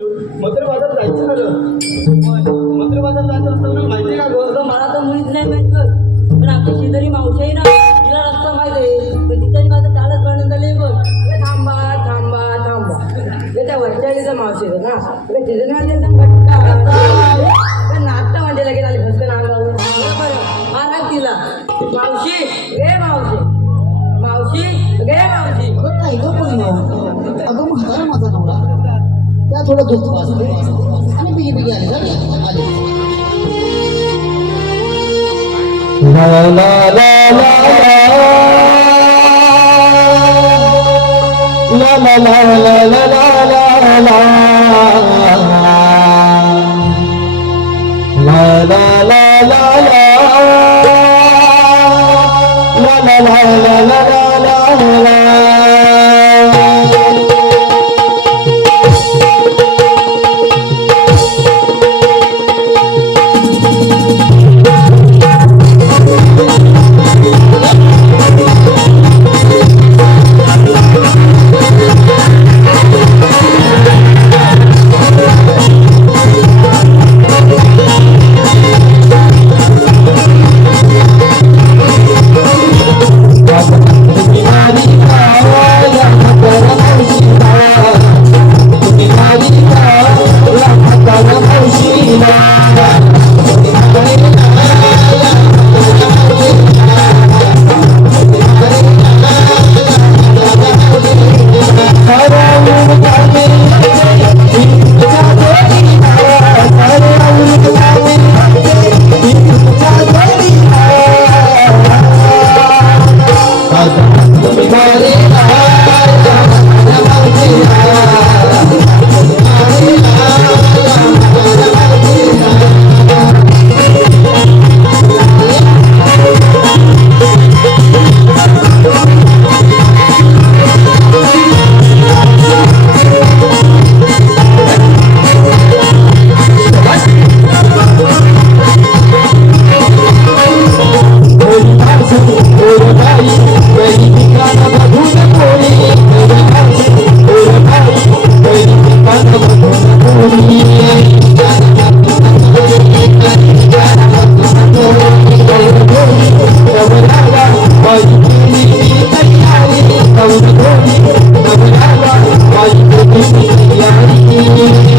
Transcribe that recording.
मंत्र वाजत जायचं झालं मंत्र वाजत जायचं असताना माहिती का? गं अगं मला तर मुळीच नाही माहीत बघ पण आपली शेजारी मावशाही ना. तिला रस्ता माहीत आहे. पण तिथं माझं चालत वर्णन झाले बघ थांबा थांबा थांबा. अगं त्या वरच्या तिथं मावशी ना. अगं तिथं माझे एकदम घट्टा. नाचता म्हणजे लगेच आली. भस्कन अंगावर बरं. बरं मारा तिला. मावशी गे थोड़ा दुख वास्ते అని బిగి బిగానిగా అది లా లా లా లా లా లా Regina Música